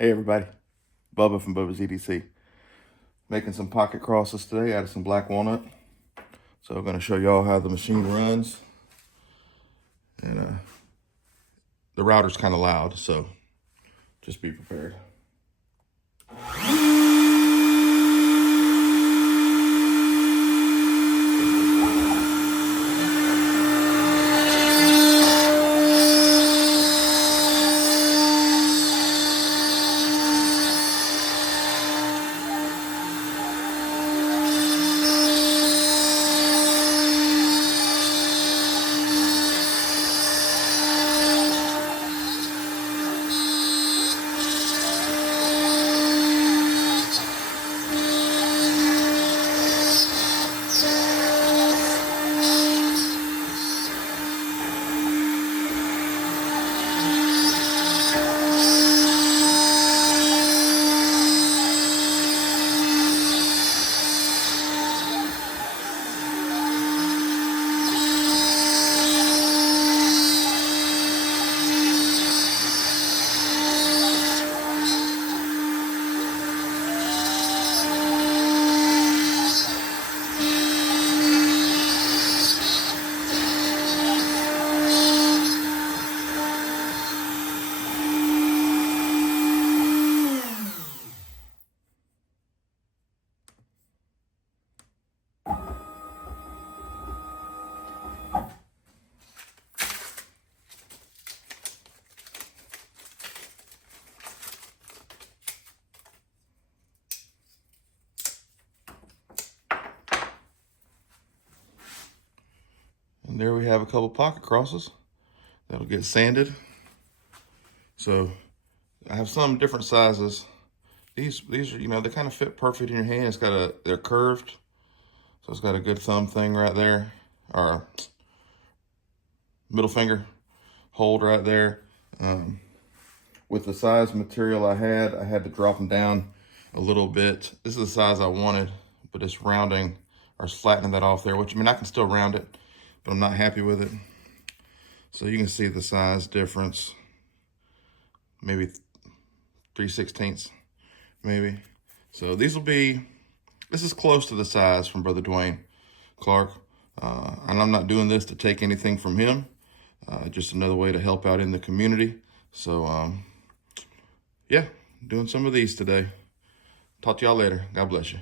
Hey everybody, Bubba from Bubba's EDC. Making some pocket crosses today out of some black walnut. So I'm going to show y'all how the machine runs. And the router's kind of loud, so just be prepared. And there we have a couple pocket crosses that'll get sanded. So I have some different sizes. These are, they kind of fit perfect in your hand. They're curved. So it's got a good thumb thing right there, or middle finger hold right there. With the size material I had to drop them down a little bit. This is the size I wanted, but it's rounding or flattening that off there, which I can still round it, but I'm not happy with it. So you can see the size difference, maybe 3/16 maybe. So this is close to the size from Brother Dwayne Clark. And I'm not doing this to take anything from him, just another way to help out in the community. So yeah, doing some of these today. Talk to y'all later. God bless you.